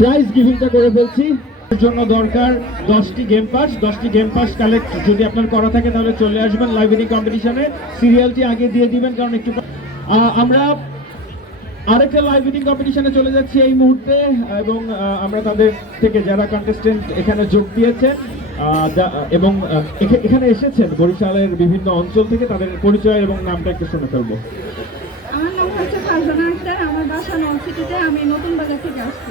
Prize গিভিংটা করে ফেলছি। জন্য দরকার দশটি গেম পাস দশটি গেম পাস কালেক্ট যদি আপনার করা থাকে তাহলে চলে আসবেন লাইব্রেরি কম্পিটিশনে সিরিয়ালটি আগে দিয়ে দিবেন, কারণ একটু আমরা আরেকটা লাইভ মিটিং কম্পিটিশনে চলে যাচ্ছি এই মুহূর্তে, এবং আমরা তাদের থেকে যারা কন্টেস্টেন্ট এখানে যোগ দিয়েছেন এবং এখানে এসেছেন বরিশালের বিভিন্ন অঞ্চল থেকে, তাদের পরিচয় এবং নামটা একটু শুনে ফেলব। আমার নাম হচ্ছে আমার বাসা নলসিটিতে। আমি নতুন বাজার থেকে আসছি।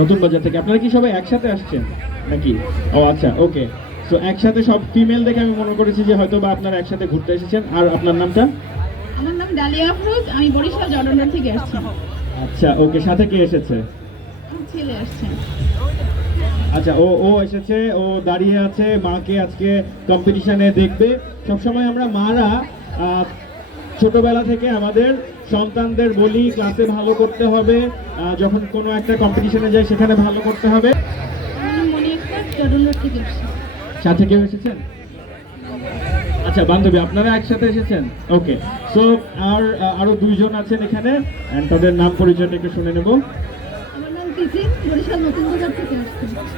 নতুন বাজার থেকে। আপনারা কি সবাই একসাথে আসছেন? নাকি? ও আচ্ছা ওকে। তো একসাথে সব ফিমেল দেখে আমি মনে করেছি যে হয়তো বা আপনারা একসাথে ঘুরতে এসেছেন। আর আপনার নামটা? আমার নাম ডালিয়া আফরোজ আমি বরিশাল জর্ডনের থেকে আসছি। আচ্ছা ওকে সাথে কে এসেছে? ছেলে আসছে। আচ্ছা ও ও এসেছে ও দাঁড়িয়ে আছে মাকে আজকে কম্পিটিশনে দেখবে। সবসময় আমরা মারা ছোটবেলা থেকে আমাদের সন্তানদের বলি ক্লাসে ভালো করতে হবে যখন কোনো একটা কম্পিটিশনে যায় সেখানে ভালো করতে হবে। সাথে কেউ এসেছেন? আচ্ছা বান্ধবী আপনারা একসাথে এসেছেন? ওকে সো আর আরও দুইজন আছেন এখানে and তাদের নাম পরিচয়টা একটু শুনে নেব।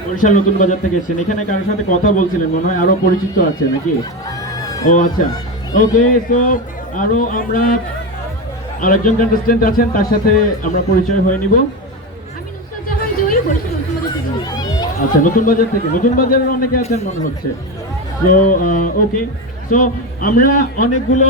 বরিশাল নতুন বাজার থেকে এসেছেন। এখানে কারোর সাথে কথা বলছিলেন মনে হয় আরও পরিচিত আছে নাকি? ও আচ্ছা। ওকে তো আরও আমরা আরেকজন কন্টেস্টেন্ট আছেন তার সাথে আমরা পরিচয় হয়ে নিব। আচ্ছা নতুন বাজার থেকে। নতুন বাজারের অনেকে আছেন মনে হচ্ছে। তো ওকে তো আমরা অনেকগুলো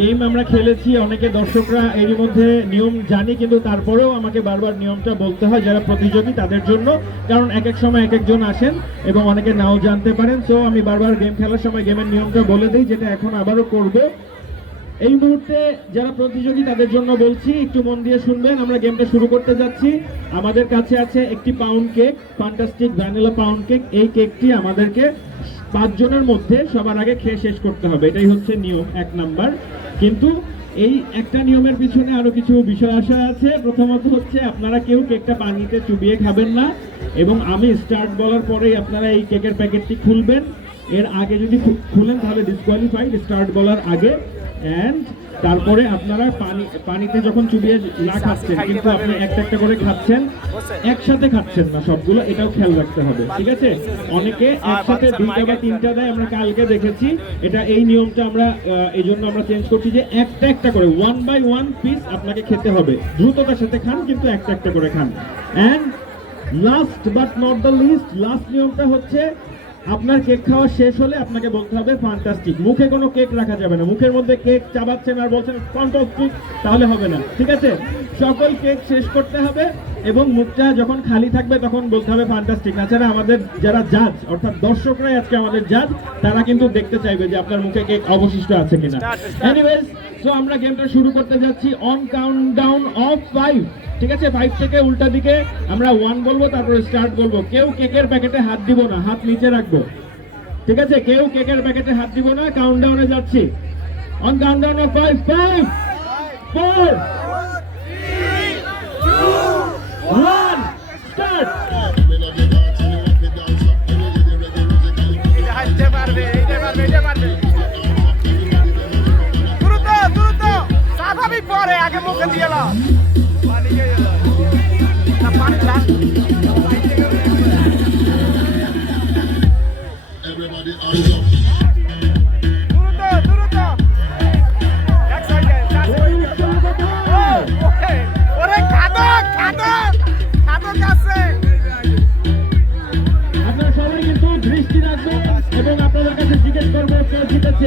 গেম আমরা খেলেছি। অনেকে দর্শকরা এরই মধ্যে নিয়ম জানি কিন্তু তারপরেও আমাকে বারবার নিয়মটা বলতে হয় যারা প্রতিযোগী তাদের জন্য। কারণ এক এক সময় এক একজন আসেন এবং অনেকে নাও জানতে পারেন। সো আমি বারবার গেম খেলার সময় গেমের নিয়মটা বলে দিই যেটা এখন আবারও করব। এই মুহূর্তে যারা প্রতিযোগী, তাদের জন্য বলছি, একটু মন দিয়ে শুনবেন। আমরা গেমটা শুরু করতে যাচ্ছি। আমাদের কাছে আছে একটি pound cake fantastic vanilla pound cake এই কেকটি আমাদেরকে পাঁচজনের মধ্যে সবার আগে খেয়ে শেষ করতে হবে। এটাই হচ্ছে নিয়ম, এক নাম্বার কিন্তু এই একটা নিয়মের পিছনে আরও কিছু বিষয় আসা আছে। প্রথমত হচ্ছে, আপনারা কেউ কেকটা পানিতে চুবিয়ে খাবেন না। এবং আমি স্টার্ট বলার পরেই আপনারা এই কেকের প্যাকেটটি খুলবেন। এর আগে যদি খুলেন, তাহলে ডিসকোয়ালিফাইড স্টার্ট বলার আগে অ্যান্ড তারপরে আপনারা পানি পানিতে যখন চুবিয়ে না খাচ্ছেন কিন্তু আপনি একটা একটা করে খাচ্ছেন একসাথে খাচ্ছেন না সবগুলো এটাও খেয়াল রাখতে হবে ঠিক আছে? অনেকে একসাথে দুইটা বা তিনটা দেয় আমরা কালকে দেখেছি এটা এই নিয়মটা আমরা এই জন্য আমরা চেঞ্জ করছি যে একটা একটা করে ওয়ান বাই ওয়ান পিস আপনাকে খেতে হবে। দ্রুততার সাথে খান কিন্তু একটা একটা করে খান। And last but not the least last নিয়মটা হচ্ছে আপনার কেক খাওয়া শেষ হলে আপনাকে বলতে হবে ফান্টাস্টিক মুখে কোনো কেক রাখা যাবে না। মুখের মধ্যে কেক চাবাচ্ছেন আর বলছেন ফান্টাস্টিক তাহলে হবে না। ঠিক আছে? সকল কেক শেষ করতে হবে এবং মুখটা যখন খালি থাকবে তখন বলতে হবে ফ্যান্টাস্টিক তাছাড়া আমাদের যারা জাজ অর্থাৎ দর্শকরাই আজকে আমাদের জাজ তারা কিন্তু দেখতে চাইবে যে আপনার মুখে কেক অবশিষ্ট আছে কিনা। এনিওয়েজ তো আমরা গেমটা শুরু করতে যাচ্ছি on countdown of five ঠিক আছে? ফাইভ থেকে উল্টা দিকে আমরা ওয়ান বলব তারপরে স্টার্ট বলব। কেউ কেকের প্যাকেটে হাত দিব না হাত নিচে রাখব। ঠিক আছে? কেউ কেকের প্যাকেটে হাত দিব না কাউন্ট ডাউনে যাচ্ছি। On countdown of five five four দ্রুত স্বাভাবিক পরে আগে মুখে দিয়ে এলো পানি পানি লাস্ট Everybody hands up.